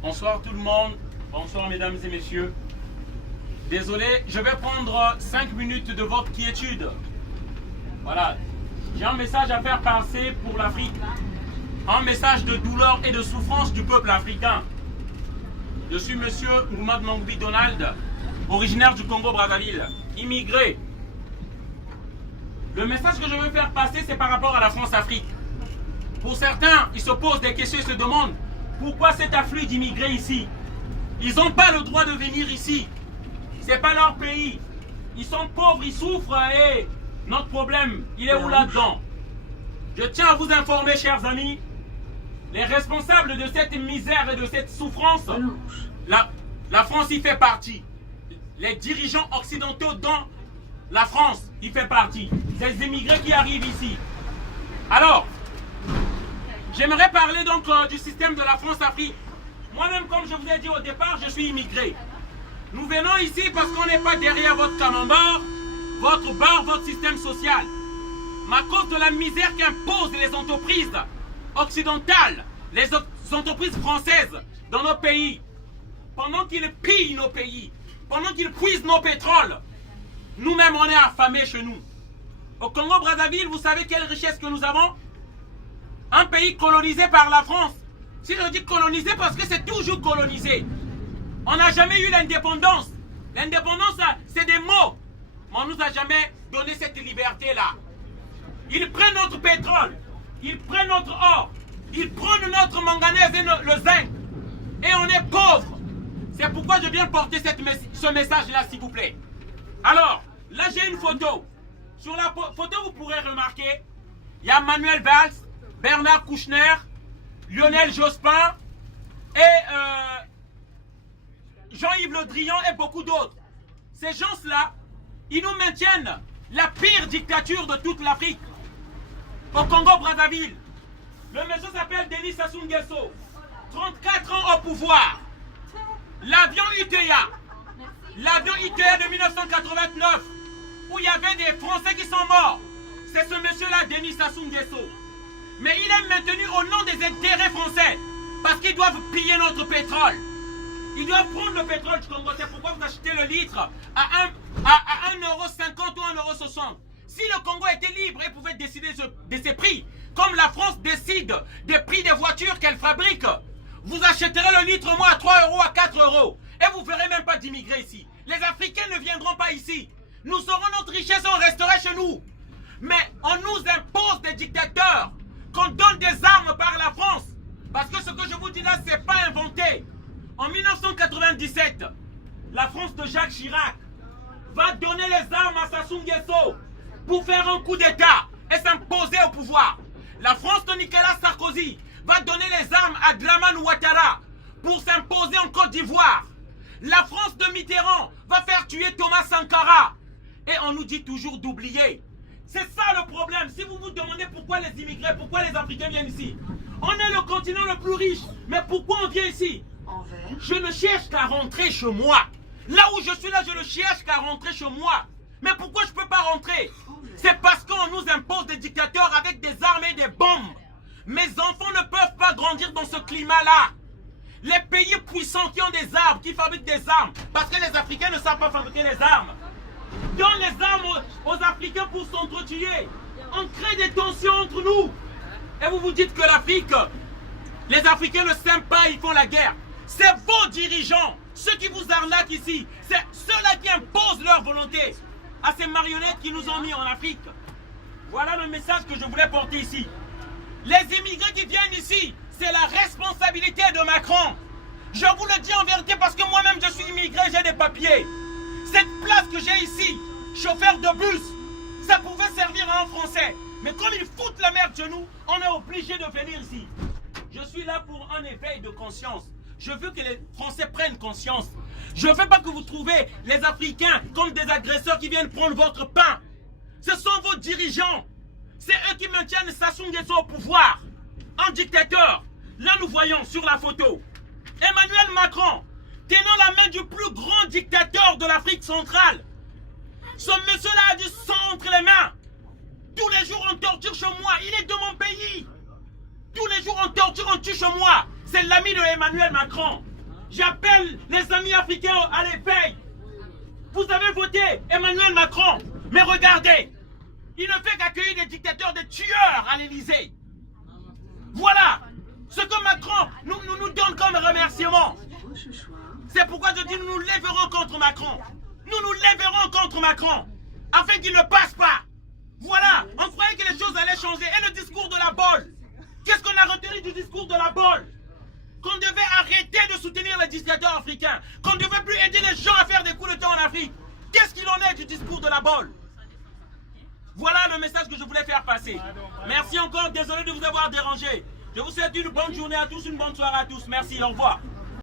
Bonsoir tout le monde. Bonsoir mesdames et messieurs. Désolé, je vais prendre 5 minutes de votre quiétude. Voilà. J'ai un message à faire passer pour l'Afrique. Un message de douleur et de souffrance du peuple africain. Je suis monsieur Mohamed Mangoubi Donald, originaire du Congo-Brazzaville, immigré. Le message que je veux faire passer, c'est par rapport à la France-Afrique. Pour certains, ils se posent des questions, ils se demandent pourquoi cet afflux d'immigrés ici. Ils n'ont pas le droit de venir ici. Ce n'est pas leur pays. Ils sont pauvres, ils souffrent et notre problème, il est où là-dedans? Je tiens à vous informer, chers amis, les responsables de cette misère et de cette souffrance, la France y fait partie. Les dirigeants occidentaux dans la France y fait partie. Ces immigrés qui arrivent ici. Alors, j'aimerais parler donc du système de la France-Afrique. Moi-même, comme je vous ai dit au départ, je suis immigré. Nous venons ici parce qu'on n'est pas derrière votre camembert, votre bar, votre système social. Mais à cause de la misère qu'imposent les entreprises occidentales, les entreprises françaises dans nos pays, pendant qu'ils pillent nos pays, pendant qu'ils puisent nos pétroles, nous-mêmes on est affamés chez nous. Au Congo-Brazzaville, vous savez quelle richesse que nous avons? Un pays colonisé par la France. Si je dis colonisé, parce que c'est toujours colonisé. On n'a jamais eu l'indépendance. L'indépendance, c'est des mots. Mais on ne nous a jamais donné cette liberté-là. Ils prennent notre pétrole. Ils prennent notre or. Ils prennent notre manganèse et le zinc. Et on est pauvres. C'est pourquoi je viens porter ce message-là, s'il vous plaît. Alors, là j'ai une photo. Sur la photo, vous pourrez remarquer, il y a Manuel Valls, Bernard Kouchner, Lionel Jospin et Jean-Yves Le Drian et beaucoup d'autres. Ces gens-là, ils nous maintiennent la pire dictature de toute l'Afrique. Au Congo-Brazzaville. Le monsieur s'appelle Denis Sassou Nguesso. 34 ans au pouvoir. L'avion UTA. L'avion UTA de 1989. Où il y avait des Français qui sont morts. C'est ce monsieur-là, Denis Sassou Nguesso. Mais il est maintenu au nom des intérêts français. Parce qu'ils doivent piller notre pétrole. Ils doivent prendre le pétrole du Congo. C'est pourquoi vous achetez le litre à 1,50 € ou 1,60 €. Si le Congo était libre et pouvait décider de ses prix, comme la France décide des prix des voitures qu'elle fabrique, vous achèterez le litre moins à 3 € à 4 € et vous ne verrez même pas d'immigrés ici. Les Africains ne viendront pas ici. Nous aurons notre richesse et on restera chez nous. Mais on nous impose des dictateurs, qu'on donne des armes par la France. Parce que ce que je vous dis là, ce n'est pas inventé. En 1997, la France de Jacques Chirac va donner les armes à Sassou Nguesso pour faire un coup d'État et s'imposer au pouvoir. La France de Nicolas Sarkozy va donner les armes à Dlamane Ouattara pour s'imposer en Côte d'Ivoire. La France de Mitterrand va faire tuer Thomas Sankara. Et on nous dit toujours d'oublier. C'est ça le problème. Si vous vous demandez pourquoi les immigrés, pourquoi les Africains viennent ici. On est le continent le plus riche. Mais pourquoi on vient ici? Je ne cherche qu'à rentrer chez moi. Là où je suis là, je ne cherche qu'à rentrer chez moi. Mais pourquoi je ne peux pas rentrer? C'est parce qu'on nous impose des dictateurs avec des armes et des bombes. Mes enfants ne peuvent pas grandir dans ce climat-là. Les pays puissants qui ont des armes, qui fabriquent des armes, parce que les Africains ne savent pas fabriquer les armes, donnent les armes aux Africains pour s'entretuer. On crée des tensions entre nous. Et vous vous dites que l'Afrique, les Africains ne s'aiment pas, ils font la guerre. C'est vos dirigeants, ceux qui vous arnaquent ici, c'est ceux-là qui imposent leur volonté à ces marionnettes qui nous ont mis en Afrique. Voilà le message que je voulais porter ici. Les immigrés qui viennent ici, c'est la responsabilité de Macron. Je vous le dis en vérité parce que moi-même je suis immigré, j'ai des papiers. Cette place que j'ai ici, chauffeur de bus, ça pouvait servir à un Français. Mais comme ils foutent la merde chez nous, on est obligé de venir ici. Je suis là pour un éveil de conscience. Je veux que les Français prennent conscience. Je ne veux pas que vous trouvez les Africains comme des agresseurs qui viennent prendre votre pain. Ce sont vos dirigeants. C'est eux qui maintiennent Sassou Nguesso au pouvoir. Un dictateur. Là, nous voyons sur la photo Emmanuel Macron tenant la main du plus grand dictateur de l'Afrique centrale. Ce monsieur-là a du sang entre les mains. Tous les jours, on torture chez moi. Il est de mon pays. Tous les jours, on torture, on tue chez moi. C'est l'ami de Emmanuel Macron. J'appelle les amis africains à l'éveil. Vous avez voté Emmanuel Macron, mais regardez, il ne fait qu'accueillir des dictateurs, des tueurs à l'Élysée. Voilà ce que Macron nous donne comme remerciement. C'est pourquoi je dis nous nous lèverons contre Macron. Nous nous lèverons contre Macron, afin qu'il ne passe pas. Voilà, on croyait que les choses allaient changer. Et le discours de la bolle, qu'est-ce qu'on a retenu du discours de la bolle? Qu'on devait arrêter de soutenir les dictateurs africains, qu'on ne devait plus aider les gens à faire des coups de temps en Afrique. Qu'est-ce qu'il en est du discours de la bolle? Voilà le message que je voulais faire passer. Merci encore, désolé de vous avoir dérangé. Je vous souhaite une bonne journée à tous, une bonne soirée à tous. Merci, au revoir.